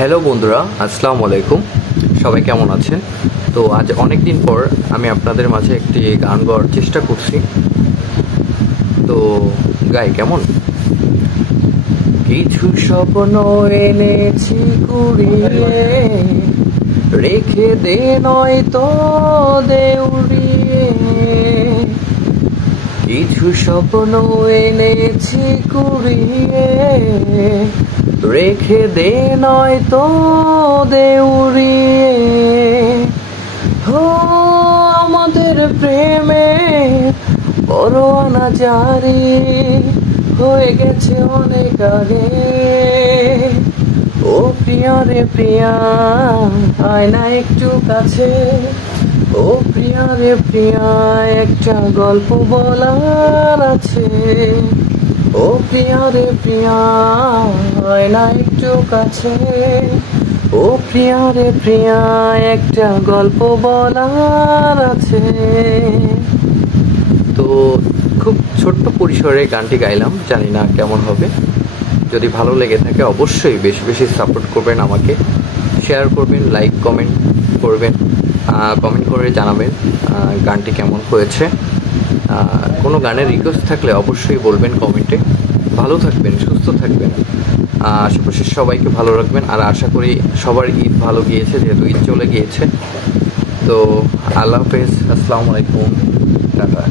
Hello বন্ধুরা, আসসালামু আলাইকুম। সবাই কেমন আছেন? তো আজ অনেক দিন পর আমি আপনাদের মাঝে একটি গান গাওয়ার চেষ্টা করছি। তো গাই কেমন? কিছু স্বপ্ন এনেছি কুড়িয়ে, রেখে দে নয়তো দেউড়িয়ে। কিছু স্বপ্ন এনেছি কুড়িয়ে, রেখে দে নয়তো দেউড়িয়ে। হো আমাদের প্রেমে বড় অনাচারী হয়ে গেছে অনেক আগে। ও প্রিয়া রে প্রিয়া, আয় না একটু কাছে। ও প্রিয়া রে প্রিয়া, একটা গল্প বলার আছে। ও প্রিয়া রে প্রিয়া, আয় না একটু কাছে। ও প্রিয়া রে প্রিয়া, একটা গল্প বলার আছে। তো খুব ছোট্ট পরিসরে গানটি গাইলাম, জানি না কেমন হবে। যদি ভালো লেগে থাকে অবশ্যই বেশি বেশি সাপোর্ট করবেন আমাকে, শেয়ার করবেন, লাইক কমেন্ট করবেন, কমেন্ট করে জানাবেন গানটি কেমন হয়েছে। কোনো গানের রিকোয়েস্ট থাকলে অবশ্যই বলবেন কমেন্টে। ভালো থাকবেন, সুস্থ থাকবেন, আশেপাশের সবাইকে ভালো রাখবেন। আর আশা করি সবার ঈদ ভালো গিয়েছে, যেহেতু ঈদ চলে গিয়েছে। তো আল্লাহ হাফেজ, আসসালামু আলাইকুম, টাটা।